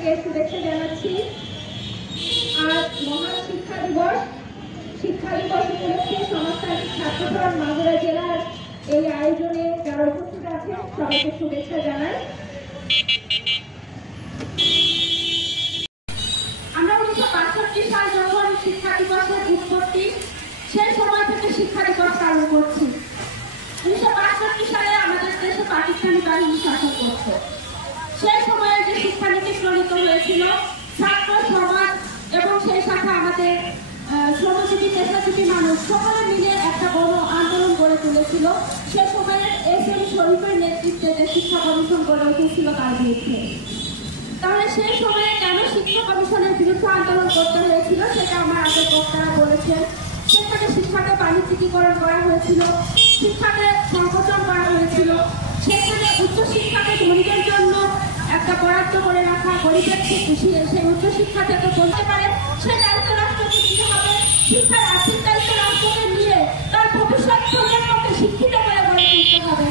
সবাইকে শুভেচ্ছা জানাচ্ছি। আজ মহান শিক্ষা দিবস উপলক্ষে সমাজতান্ত্রিক ছাত্রফ্রন্ট মাগুরা জেলার এই আয়োজনে যারা উপস্থিত আছেন সবাইকে শুভেচ্ছা জানাই। আমরা 1965 সাল যখন শিক্ষা দিবসের উৎপত্তি, সেই সময় থেকে শিক্ষা দিবস পালন করছি। 1965 সালে আমাদের দেশে পাকিস্তানি বাহিনী শাসন করছে। সেই সময়ে যে শিক্ষানীতি প্রণীত হয়েছিল, ছাত্র সমাজ এবং সেই সাথে আমাদের শ্রমজীবী পেশাজীবী মানুষ সকলে মিলে একটা বড় আন্দোলন গড়ে তুলেছিল। সে সময়ে এস.এম. শরীফের নেতৃত্বে যে শিক্ষা কমিশন গড়ে উঠেছিল তার বিরুদ্ধে। তাহলে সেই সময়ে কেন শিক্ষা কমিশনের বিরুদ্ধে আন্দোলন করতে হয়েছিল সেটা আমার আগের বক্তারা বলেছেন। সেখানে শিক্ষাকে বাণিজ্যিকীকরণ করা হয়েছিল, শিক্ষাকে সংকোচন করা হয়েছিল, সেখানে উচ্চশিক্ষাকে ধনীদের জন্য একটা বরাদ্দ করে রাখা, গরিবের সেই উচ্চশিক্ষা যাতে চলতে পারে সেই দায়িত্ব রাষ্ট্রকে দিতে হবে। শিক্ষার আর্থিক দায়িত্ব রাষ্ট্রকে নিয়ে তার ভবিষ্যৎ প্রজন্মকে শিক্ষিত করে গড়ে তুলতে হবে।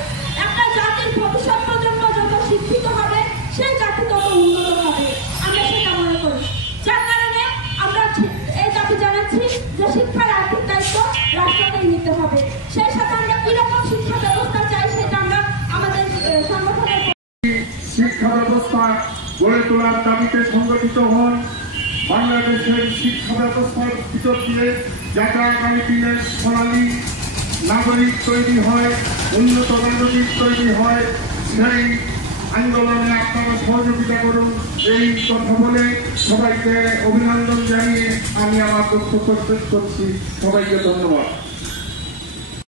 একটা জাতির ভবিষ্যৎ প্রজন্ম যত শিক্ষিত হবে সেই জাতি তত উন্নত হবে, আমরা সেটা মনে করি। যার কারণে আমরা এই দাবি জানাচ্ছি যে শিক্ষার আর্থিক দায়িত্ব রাষ্ট্রকেই নিতে হবে। সেই সাথে আমরা কিরকম শিক্ষা ব্যবস্থা চাই সেটা আমরা আমাদের সংগঠনের শিক্ষা ব্যবস্থা গড়ে তোলার দাবিতে সংগঠিত হন। বাংলাদেশের শিক্ষা ব্যবস্থার ভিতর দিয়ে যাতে আগামী দিনের সোনালী নাগরিক তৈরি হয়, উন্নত নাগরিক তৈরি হয়, সেই আন্দোলনে আপনারা সহযোগিতা করুন। এই কথা বলে সবাইকে অভিনন্দন জানিয়ে আমি আমার বক্তব্য শেষ করছি। সবাইকে ধন্যবাদ।